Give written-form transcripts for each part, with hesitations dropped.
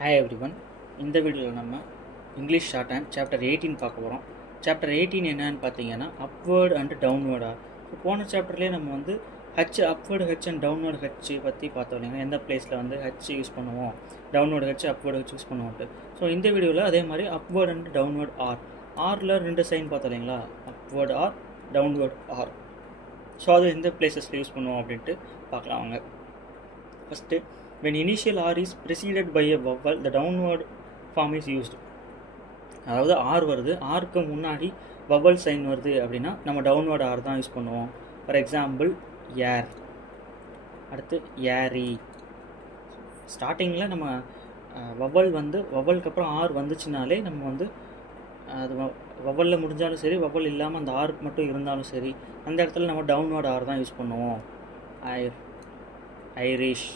Hi everyone. இந்த வீடியோவில் நம்ம இங்கிலீஷ் ஷார்ட் ஹேண்ட் சாப்டர் 18 பார்க்க போகிறோம். சாப்டர் 18 என்னன்னு பார்த்தீங்கன்னா அப்வேர்டு அண்ட் டவுன்வேர்டா. போன சாப்டர்லேயே நம்ம வந்து அப்வேர்டு அண்ட் டவுன்வேர்டு பற்றி பார்த்தோம் இல்லைங்க. எந்த பிளேஸில் வந்து யூஸ் பண்ணுவோம், டவுன்வேர்டு அப்வேர்டு யூஸ் பண்ணுவோம்ட்டு. ஸோ இந்த வீடியோவில் அதே மாதிரி அப்வேர்டு அண்ட் டவுன்வேர்டு ஆரில் 2 சைன் பார்த்தோம் இல்லைங்களா, upward R downward R. So அது எந்த பிளேசஸில் யூஸ் பண்ணுவோம் அப்படின்ட்டு பார்க்கலாம் வாங்க. First, when initial R is preceded by a vowel, the downward form is used. அதாவது ஆர் வருது, ஆருக்கு முன்னாடி வவல் சைன் வருது அப்படின்னா நம்ம டவுன்வர்டு ஆர் தான் யூஸ் பண்ணுவோம். ஃபார் எக்ஸாம்பிள் ஏர், அடுத்து ஏரி. ஸ்டார்டிங்கில் நம்ம வவல் வந்து வவலுக்கு அப்புறம் ஆர் வந்துச்சுனாலே நம்ம வந்து அது வவலில் முடிஞ்சாலும் சரி, வவல் இல்லாமல் அந்த ஆர் மட்டும் இருந்தாலும் சரி, அந்த இடத்துல நம்ம டவுன்வர்டு ஆர் தான் யூஸ் பண்ணுவோம். ஐரிஷ்.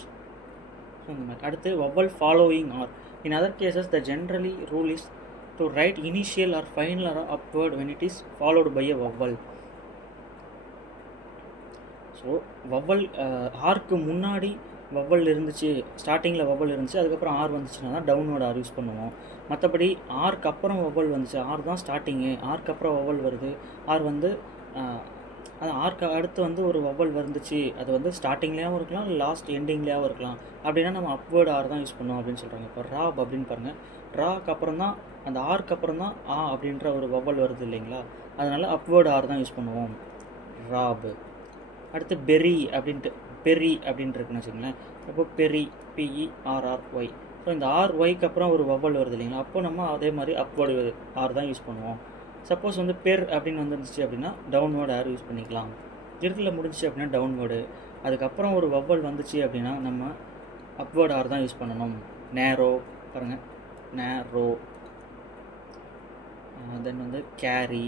அடுத்து vowel following or in other cases the generally rule is to write initial or final or upward when it is followed by a vowel. So vowel ஆர்க்கு முன்னாடி வவல் இருந்துச்சு, ஸ்டார்டிங்கில் vowel இருந்துச்சு, அதுக்கப்புறம் R வந்துச்சுன்னா தான் டவுன்வர்டு ஆர் யூஸ் பண்ணுவோம். மற்றபடி ஆர்க்கு அப்புறம் வவல் வந்துச்சு, ஆர் தான் ஸ்டார்டிங்கு, ஆர்க்கு அப்புறம் வவல் வருது, ஆர் வந்து அது ஆர்க்கு அடுத்து வந்து ஒரு வவல் வந்துச்சு, அது வந்து ஸ்டார்டிங்லேயாகவும் இருக்கலாம், லாஸ்ட் எண்டிங்லேயாகவும் இருக்கலாம். அப்படின்னா நம்ம அப்வேர்டு ஆர் தான் யூஸ் பண்ணுவோம் அப்படின்னு சொல்கிறாங்க. இப்போ ராப் அப்படின்னு பாருங்கள், ராக்கு அப்புறம் தான் அந்த ஆர்க்கு அப்புறம் தான் அப்படின்ற ஒரு வவல் வருது இல்லைங்களா, அதனால் அப்வேர்டு ஆர் தான் யூஸ் பண்ணுவோம், ராப். அடுத்து பெரி அப்படின்ட்டு இருக்குன்னு வச்சுக்கோங்களேன். இப்போ பெரி, PERRY. ஸோ இந்த RYக்கு அப்புறம் ஒரு வவல் வருது இல்லைங்களா, அப்போ நம்ம அதே மாதிரி அப்வேர்டு ஆர் தான் யூஸ் பண்ணுவோம். சப்போஸ் வந்து பெர் அப்படின்னு வந்துருந்துச்சு அப்படின்னா டவுன்வேர்டு ஆர் யூஸ் பண்ணிக்கலாம். இறுதியில் முடிஞ்சிச்சு அப்படின்னா டவுன்வேர்டு, அதுக்கப்புறம் ஒரு வவல் வந்துச்சு அப்படின்னா நம்ம அப்வேர்டு ஆர் தான் யூஸ் பண்ணணும். நேரோ பாருங்கள், நேரோ. தென் வந்து கேரி.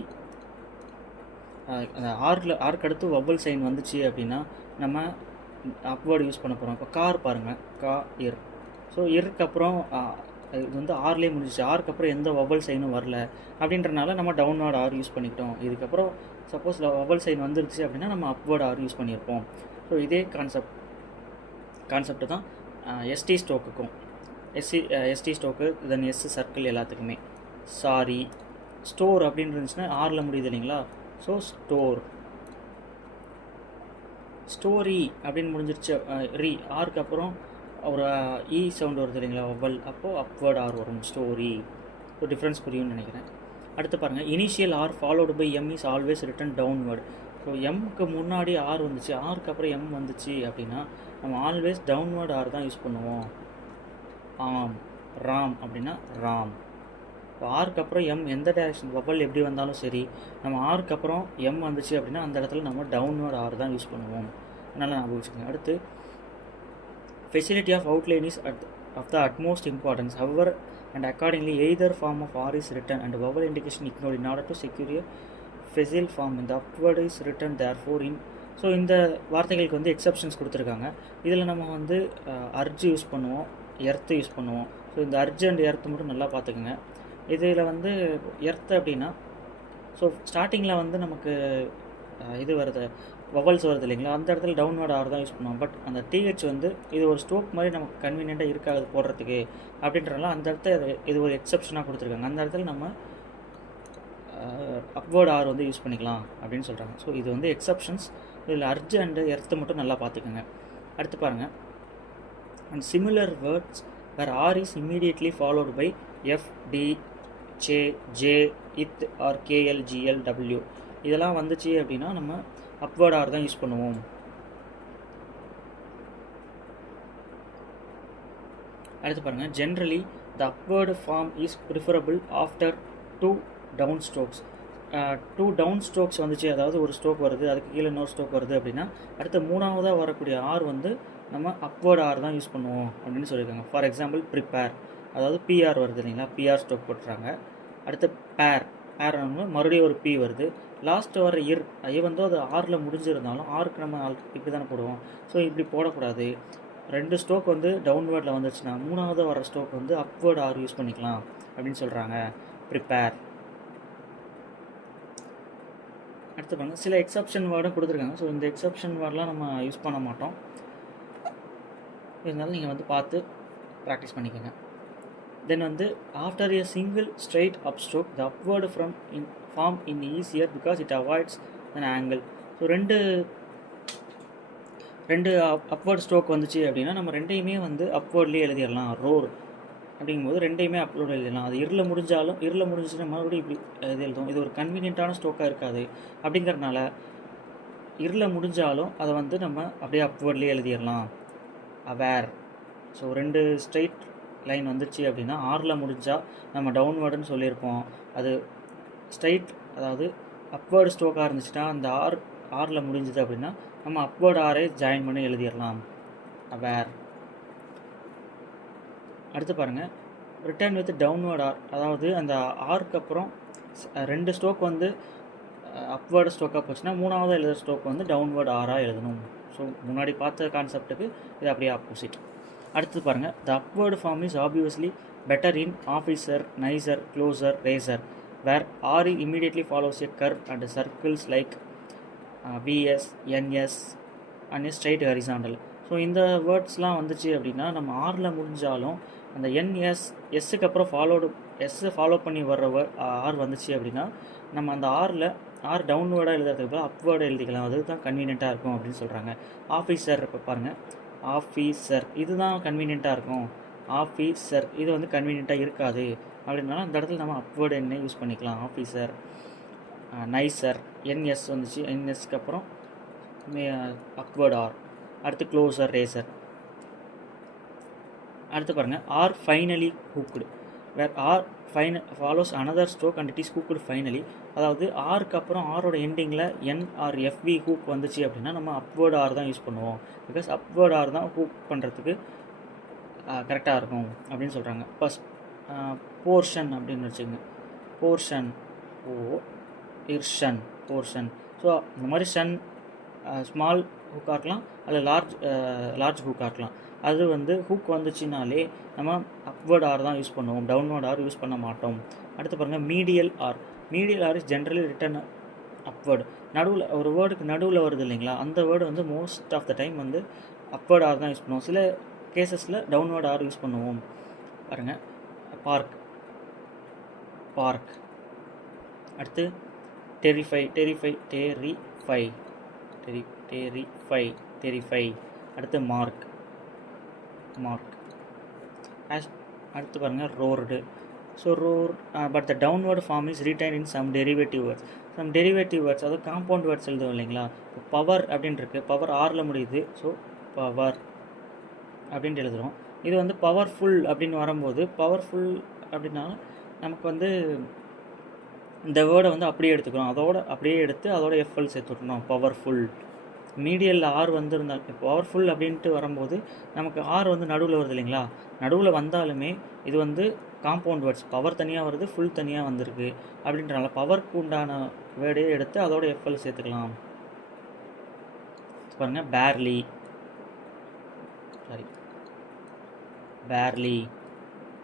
அந்த ஆர்க்கு அடுத்து வவல் சைன் வந்துச்சு அப்படின்னா நம்ம அப்வேர்டு யூஸ் பண்ண போகிறோம். இப்போ கார் பாருங்கள், இர். ஸோ இருக்கு அப்புறம் இது வந்து ஆர்லேயே முடிஞ்சிச்சு, ஆருக்கு அப்புறம் எந்த வவல் சைனும் வரல அப்படின்றனால நம்ம டவுன்வேர்டு ஆர் யூஸ் பண்ணிக்கிட்டோம். இதுக்கப்புறம் சப்போஸ் வவல் சைன் வந்துருச்சு அப்படின்னா நம்ம அப்வேர்டு ஆர் யூஸ் பண்ணியிருப்போம். ஸோ இதே கான்செப்ட் தான் எஸ்டி ஸ்டோக்குக்கும். எஸ்டி ஸ்டோக்கு, தென் எஸ் சர்க்கிள் எல்லாத்துக்குமே. சாரி, ஸ்டோர் அப்படின்னு இருந்துச்சுன்னா ஆரில் முடியுது இல்லைங்களா, ஸோ ஸ்டோர். ஸ்டோரி அப்படின்னு முடிஞ்சிருச்சு, ஆருக்கு அப்புறம் ஒரு சவுண்ட் வருது இல்லைங்களா வவல், அப்போது அப்வேர்டு ஆர் வரும், ஸ்டோரி. ஸோ டிஃப்ரென்ஸ் புரியும்னு நினைக்கிறேன். அடுத்து பாருங்கள், initial R followed by M is always written downward. So எம்க்கு முன்னாடி ஆர் வந்துச்சு, ஆருக்கு அப்புறம் எம் வந்துச்சு அப்படின்னா நம்ம ஆல்வேஸ் டவுன்வேர்டு ஆர் தான் யூஸ் பண்ணுவோம். ராம் அப்படின்னா ராம். இப்போ ஆருக்கு அப்புறம் எம் எந்த டைரக்ஷன் வவல் எப்படி வந்தாலும் சரி, நம்ம ஆருக்கு அப்புறம் எம் வந்துச்சு அப்படின்னா அந்த இடத்துல நம்ம டவுன்வேர்டு ஆர் தான் யூஸ் பண்ணுவோம். அதனால் ஞாபகம் வச்சுக்கோங்க. அடுத்து, facility of outline is of the utmost importance. However, and accordingly, either form of R is written and vowel indication ignored in order to secure a facile form. In the upward is written therefore in. So இந்த வார்த்தைகளுக்கு வந்து exceptions கொடுத்துருக்காங்க. இதில் நம்ம வந்து urge use பண்ணுவோம், earth use பண்ணுவோம். So இந்த அர்ஜ் அண்ட் எர்த்து மட்டும் நல்லா பார்த்துக்குங்க. இதில் வந்து எர்த்து அப்படின்னா, ஸோ ஸ்டார்டிங்கில் வந்து நமக்கு இது வருது, வவல்ஸ் வருது இல்லைங்களா, அந்த இடத்துல டவுன்வேர்டு ஆர் தான் யூஸ் பண்ணுவோம். பட் அந்த டிஹெச் வந்து இது ஒரு ஸ்டோக் மாதிரி நமக்கு கன்வீனியண்ட்டாக இருக்காது போடுறதுக்கு அப்படின்றனால அந்த இடத்துல இது ஒரு எக்ஸப்ஷனாக கொடுத்துருக்காங்க. அந்த இடத்துல நம்ம அப்வேர்டு ஆர் வந்து யூஸ் பண்ணிக்கலாம் அப்படின்னு சொல்கிறாங்க. ஸோ இது வந்து எக்ஸப்ஷன்ஸ். இதில் அர்ஜ் அண்டு எர்த்து மட்டும் நல்லா பார்த்துக்கோங்க. அடுத்து பாருங்கள், and similar words where R is immediately followed by F, T, J, ith or KL, GL, W. இதெல்லாம் வந்துச்சு அப்படின்னா நம்ம அப்வேர்டு ஆர் தான் யூஸ் பண்ணுவோம். அடுத்து பாருங்கள், generally the upward form is preferable after 2 down strokes. 2 down strokes வந்துச்சு, அதாவது ஒரு ஸ்ட்ரோக் வருது, அதுக்கு கீழே இன்னொரு ஸ்ட்ரோக் வருது அப்படின்னா அடுத்த மூணாவதாக வரக்கூடிய ஆர் வந்து நம்ம அப்வேர்டு ஆர் தான் யூஸ் பண்ணுவோம் அப்படின்னு சொல்லியிருக்காங்க. ஃபார் எக்ஸாம்பிள் ப்ரிப்பேர், அதாவது பிஆர் வருது இல்லைங்களா, பிஆர் ஸ்ட்ரோக் போட்டுறாங்க. அடுத்து பேர் மறுபடியும் ஒரு பி வருது. லாஸ்ட்டு வர வந்து அது ஆரில் முடிஞ்சிருந்தாலும் ஆருக்கு நம்ம இப்படி தானே போடுவோம். ஸோ இப்படி போடக்கூடாது. 2 ஸ்ட்ரோக் வந்து டவுன்வேர்டில் வந்துச்சுன்னா மூணாவது வர ஸ்ட்ரோக் வந்து அப்வேர்டு ஆர் யூஸ் பண்ணிக்கலாம் அப்படின்னு சொல்கிறாங்க. ப்ரிப்பேர். அடுத்து பாருங்கள், சில எக்ஸப்ஷன் வேர்டும் கொடுத்துருக்காங்க. ஸோ இந்த எக்ஸப்ஷன் வேர்டெலாம் நம்ம யூஸ் பண்ண மாட்டோம். இருந்தாலும் நீங்கள் வந்து பார்த்து ப்ராக்டிஸ் பண்ணிக்கோங்க. தென் வந்து after a single straight upstroke the upward form in easier because it avoids an angle. So ரெண்டு அப்வர்ட் ஸ்ட்ரோக் வந்துச்சு அப்படின்னா நம்ம ரெண்டையுமே வந்து அப்வர்ட்லேயே எழுதிடலாம். ரோர் அப்படிங்கும்போது ரெண்டையுமே அப்லோட் எழுதிடலாம். அது இருளில் முடிஞ்சுன்னா மறுபடியும் இப்படி இது எழுதும். இது ஒரு கன்வீனியண்ட்டான ஸ்ட்ரோக்காக இருக்காது. அப்படிங்கிறதுனால இருளில் முடிஞ்சாலும் அதை வந்து நம்ம அப்படியே அப்வர்ட்லேயே எழுதிடலாம். அவேர். ஸோ 2 ஸ்ட்ரெயிட் லைன் வந்துச்சு அப்படின்னா ஆரில் முடிஞ்சால் நம்ம டவுன்வேர்டுன்னு சொல்லியிருப்போம். அது ஸ்ட்ரைட் அதாவது அப்வேர்டு ஸ்ட்ரோக்காக இருந்துச்சுன்னா அந்த ஆரில் முடிஞ்சுது அப்படின்னா நம்ம அப்வேர்டு ஆரே ஜாயின் பண்ணி எழுதிடலாம். அவேர். அடுத்து பாருங்கள், ரிட்டர்ன் வித் டவுன்வேர்ட் ஆர். அதாவது அந்த ஆருக்கு அப்புறம் 2 ஸ்ட்ரோக் வந்து அப்வேர்டு ஸ்ட்ரோக்காக போச்சுன்னா 3வது எழுதுகிற ஸ்ட்ரோக் வந்து டவுன்வேர்டு ஆராக எழுதணும். ஸோ முன்னாடி பார்த்த கான்செப்ட்டுக்கு இது அப்படியே ஆப்போசிட். அடுத்து பாருங்கள், the upward form is obviously better in officer, nicer, closer, racer, where R immediately follows a curve and circles like VS, NS and a straight horizontal. So இந்த வேர்ட்ஸ்லாம் வந்துச்சு அப்படின்னா நம்ம ஆரில் முடிஞ்சாலும் அந்த எஸ்ஸுக்கு அப்புறம் ஃபாலோ பண்ணி வர்ற ஆர் வந்துச்சு அப்படின்னா நம்ம அந்த ஆர் டவுன்வேர்டாக எழுதுறதுக்கு அப்வேர்டு எழுதிக்கலாம். அதுதான் கன்வீனியண்ட்டாக இருக்கும் அப்படின்னு சொல்கிறாங்க. ஆஃபீஸர் இப்போ பாருங்கள், ஆஃபீஸர் இதுதான் கன்வீனியண்ட்டாக இருக்கும். ஆஃபீஸர் இது வந்து கன்வீனியண்ட்டாக இருக்காது அப்படின்னாலும் அந்த இடத்துல நம்ம அப்வேர்டு என்ன யூஸ் பண்ணிக்கலாம். ஆஃபீஸர், நைசர், என்எஸ் வந்துச்சு, என்எஸ்க்கு அப்புறம் அப்வேர்டு ஆர். அடுத்து க்ளோசர், ரேசர். அடுத்து பாருங்கள், R finally hooked, where R follows another stroke and it is hooked finally. அதாவது ஆருக்கு அப்புறம் ஆரோட எண்டிங்கில் என் ஆர் எஃப்வி ஹூக் வந்துச்சு அப்படின்னா நம்ம அப்வேர்டு ஆர் தான் யூஸ் பண்ணுவோம். பிகாஸ் அப்வேர்டு ஆர் தான் ஹூக் பண்ணுறதுக்கு கரெக்டாக இருக்கும் அப்படின்னு சொல்கிறாங்க. ஃபஸ்ட் போர்ஷன் அப்படின்னு வச்சுக்கோங்க. Portion, portion. ஸோ இந்த மாதிரி ஸ்மால் ஹூக்காக இருக்கலாம் அல்ல லார்ஜ் ஹூக்காக இருக்கலாம். அது வந்து ஹூக் வந்துச்சுனாலே நம்ம அப்வேர்ட் ஆர் தான் யூஸ் பண்ணுவோம், டவுன்வேர்ட் ஆர் யூஸ் பண்ண மாட்டோம். அடுத்து பாருங்கள், medial R is generally written upward. நடுவில் ஒரு வேர்டுக்கு நடுவில் வருது இல்லைங்களா, அந்த வேர்டு வந்து மோஸ்ட் ஆஃப் த டைம் வந்து அப்வேர்ட் ஆர் தான் யூஸ் பண்ணுவோம். சில கேசஸில் டவுன்வேர்ட் ஆர் யூஸ் பண்ணுவோம். பாருங்கள், பார்க். அடுத்து டெரிஃபை. அடுத்து மார்க். அடுத்து பாருங்கள், roared. So roar but the downward form is retained in some derivative words. அதாவது காம்பவுண்ட் வேர்ட்ஸ் எழுதுவோம் இல்லைங்களா. பவர் அப்படின்னு இருக்குது, பவர் ஆரில் முடியுது. ஸோ பவர் அப்படின்ட்டு எழுதுகிறோம். இது வந்து பவர்ஃபுல் அப்படின்னு வரும்போது, பவர்ஃபுல் அப்படின்னா நமக்கு வந்து இந்த வேர்டை வந்து அப்படியே எடுத்துக்கிறோம், அப்படியே எடுத்து அதோட எஃப்எல் சேர்த்து விட்டணும். பவர்ஃபுல். மீடியலில் ஆர் வந்துருந்தால் பவர்ஃபுல் அப்படின்ட்டு வரும்போது நமக்கு ஆர் வந்து நடுவில் வருது இல்லைங்களா. நடுவில் வந்தாலுமே இது வந்து காம்பவுண்ட் வேர்ட்ஸ், பவர் தனியாக வருது, ஃபுல் தனியாக வந்திருக்கு அப்படின்றனால பவருக்கு உண்டான வேர்டே எடுத்து அதோட எஃப்எல் சேர்த்துக்கலாம். பாருங்கள், பேர்லி.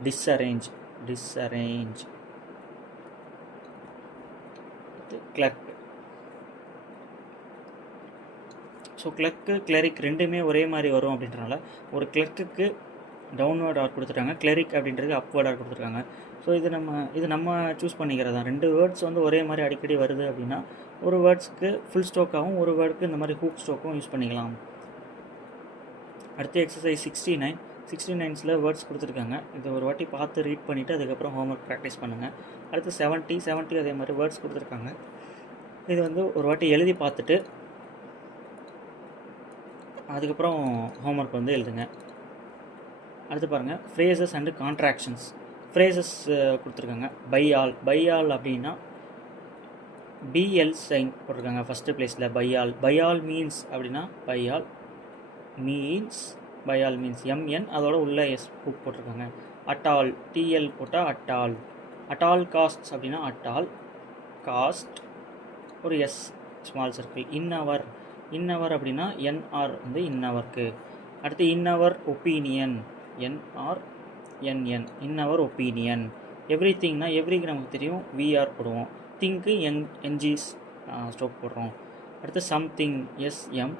டிஸ்அரேஞ்ச். கிளர்க். ஸோ கிளர்க்கு, கிளரிக் ரெண்டுமே ஒரே மாதிரி வரும் அப்படின்றனால ஒரு கிளர்க்குக்கு டவுன்வேர்ட் ஆர் கொடுத்துட்டாங்க, கிளரிக் அப்படின்றது அப்வேர்ட் ஆர் கொடுத்துருக்காங்க. ஸோ இது நம்ம சூஸ் பண்ணிக்கிறது தான். 2 வேர்ட்ஸ் வந்து ஒரே மாதிரி அடிக்கடி வருது அப்படின்னா ஒரு வேர்ட்ஸ்க்கு ஃபுல் ஸ்ட்ரோக்காகவும் ஒரு வேர்டுக்கு இந்த மாதிரி ஹூக் ஸ்ட்ரோக்கும் யூஸ் பண்ணிக்கலாம். அடுத்து எக்ஸசைஸ் 69 வேர்ட்ஸ் கொடுத்துருக்காங்க. இது ஒரு வாட்டி பார்த்து ரீட் பண்ணிவிட்டு அதுக்கப்புறம் ஹோம்ஒர்க் ப்ராக்டிஸ் பண்ணுங்கள். அடுத்து 70 அதே மாதிரி வேர்ட்ஸ் கொடுத்துருக்காங்க. இது வந்து ஒரு வாட்டி எழுதி பார்த்துட்டு அதுக்கப்புறம் ஹோம்ஒர்க் வந்து எழுதுங்க. அடுத்து பாருங்கள், ஃப்ரேசஸ் அண்டு கான்ட்ராக்ஷன்ஸ். ஃப்ரேசஸ் கொடுத்துருக்காங்க. பை ஆல் அப்படின்னா பிஎல் சைன் போட்டிருக்காங்க ஃபஸ்ட்டு பிளேஸில். பை ஆல் மீன்ஸ் அப்படின்னா பை ஆல் மீன்ஸ் எம்என் அதோட உள்ள எஸ் ஹூக் போட்டிருக்காங்க. அட்டால், டிஎல் போட்டால் அட்டால் காஸ்ட்ஸ் அப்படின்னா காஸ்ட் ஒரு எஸ் ஸ்மால் சர்க்கிள். இன்னவர் அப்படின்னா என்ஆர் வந்து இன்னவருக்கு. அடுத்து இன்னவர் ஒப்பீனியன், NRNN, இன்னவர் ஒப்பீனியன். எவ்ரிதிங்னா எவ்ரிக்கு நமக்கு தெரியும், விஆர் போடுவோம். திங்க்கு என்ஜிஸ் ஸ்ட்ரோக் போடுறோம். அடுத்து சம்திங், SM.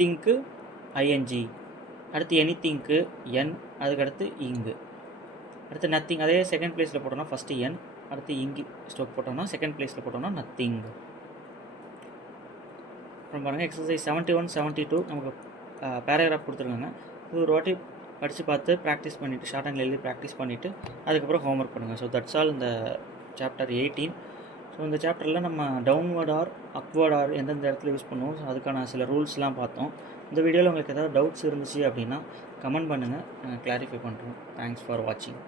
Thing ING. அடுத்து எனிதிங்க்கு N, அதுக்கடுத்து இங்கு. அடுத்து நத்திங், அதே செகண்ட் பிளேஸில் போட்டோம்னா ஃபஸ்ட்டு என், அடுத்து இங்கி ஸ்ட்ரோக் போட்டோம்னா செகண்ட் பிளேஸில் போட்டோம்னா நத்திங். அப்புறம் பாருங்கள் எக்ஸசைஸ் 71, 72 நமக்கு பேராகிராஃப் கொடுத்துருக்காங்க. இது ஒரு வாட்டி படித்து பார்த்து ப்ராக்டிஸ் பண்ணிவிட்டு ஷார்ட் ஹேண்டில் எழுதி ப்ராக்டிஸ் பண்ணிவிட்டு அதுக்கப்புறம் ஹோம்ஒர்க் பண்ணுங்கள். ஸோ தட்ஸ் ஆல் இந்த சாப்டர் 18. ஸோ இந்த சாப்டரில் நம்ம டவுன்வர்ட் ஆர் அப்வர்ட் ஆர் எந்தெந்த இடத்துல யூஸ் பண்ணுவோம், ஸோ அதுக்கான சில ரூல்ஸ்லாம் பார்த்தோம். இந்த வீடியோவில் உங்களுக்கு ஏதாவது டவுட்ஸ் இருந்துச்சு அப்படின்னா கமெண்ட் பண்ணுங்கள், கிளாரிஃபை பண்ணுறோம். தேங்க்ஸ் ஃபார் வாட்சிங்.